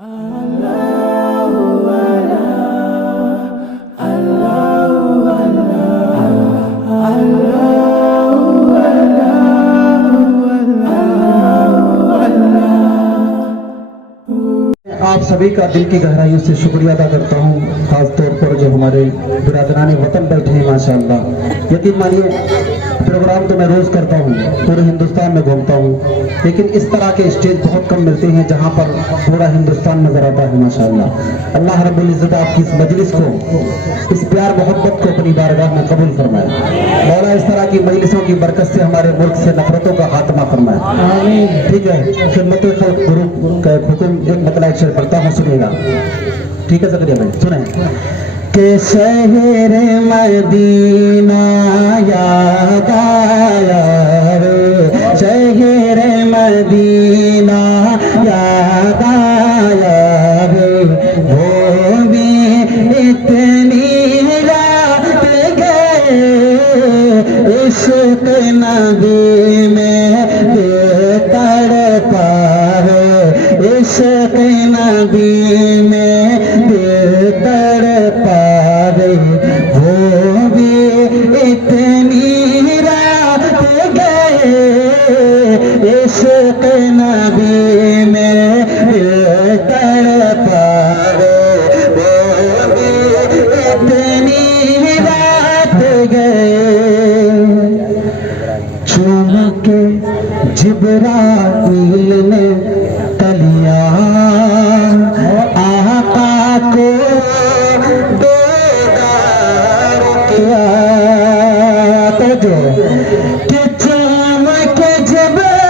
آپ سبھی کا دل کی گہرائیوں سے شکریہ ادا کرتا ہوں، خاص طور پر جو ہمارے برادران وطن بیٹھے ہیں ماشاءاللہ۔ یقین مانیے پروگرام تو میں روز کرتا ہوں، پورے ہندوستان میں گھومتا ہوں، لیکن اس طرح کے اسٹیج بہت کم ملتے ہیں جہاں پر پورا ہندوستان نظر آتا ہے ماشاءاللہ۔ اللہ رب العزت آپ کی اس مجلس کو، اس پیار محبت کو اپنی بارگاہ میں قبول فرمائے۔ مولا اس طرح کی مجلسوں کی برکت سے ہمارے ملک سے نفرتوں کا خاتمہ فرمائے۔ ٹھیک ہے، خدمت خلق گروپ کا ایک حکم، ایک مطلع ایک شعر پڑھتا ہوں، سنیے گا۔ ٹھیک ہے زکریا بھائی، سنیں کہ شہر مدینہ یاد آیا رے، شہر مدینہ یاد آیا رے، وہ بھی اتنی رات گئے عشق نبی میں بے تڑپا ہے، عشق نبی میں بے تڑپا ہے، وہ بھی اتنی رات گئے عشق نبی میں بے تڑپا ہے، وہ بھی اتنی رات گئے۔ چوم کے جبرائیل نے تلیا آقا کو بیدار کیا، تو کہ چوم کے جبرائیل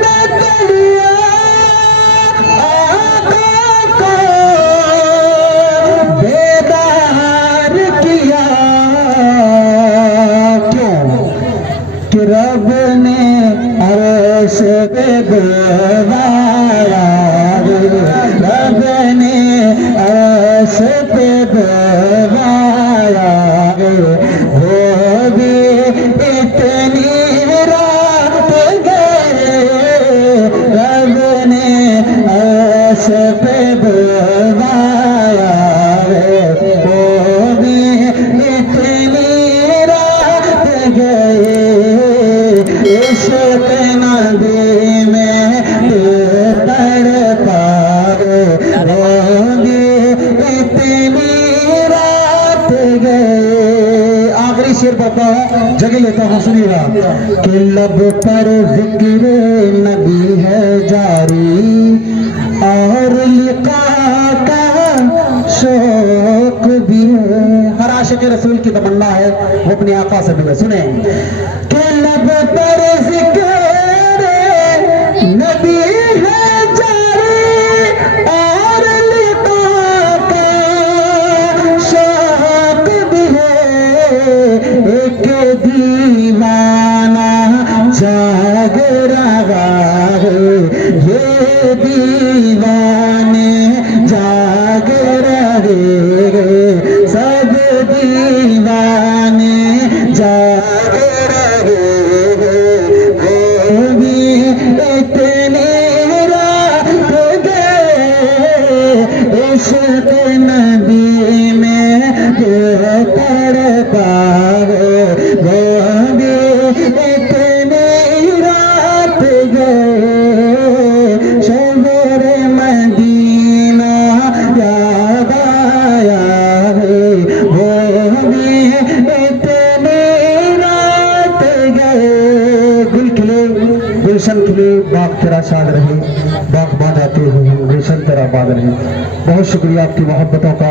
نے تلیا آقا کو بیدار کیا، کہ رب نے عرش پہ بوایا، رب نے عرش پہ بوایا، وہ بھی اتنی رات گئے، رب نے عرش پہ بوایا، وہ بھی اتنی رات گئے عشق نبی میں بے تڑپا ہے، وہ بھی اتنی رات گئے۔ آخری شعر پڑھتا ہوں، جگہ لیتا ہوں، سنیے گا کہ لب پر ذکر نبی ہے جاری اور لقاء کا شوق بھی ہے۔ ہر عاشق رسول کی تمنا ہے وہ اپنے آقا سے ملے، سنیں کہ لب پر ذکر نبی ہے جاری اور لقاء کا شوق بھی ہے، ایک دیوانہ جاگ رہا ہے، یہ دیوانے جاگ رہے گے، سب دیوانے جاگ رہے گے، وہ بھی اتنی رات گئے عشق نبی میں بے تڑپا ہے، وہ بھی اتنی رات گئے شہر مدینہ یاد آیا ہے، وہ بھی اتنی رات گئے۔ گل کھلے گلشن کھلے، باغ تیرا شاد رہے، باغ باد آتے ہوئے گلشن تیرا باد رہے۔ بہت شکریہ آپ کی محبتوں کا۔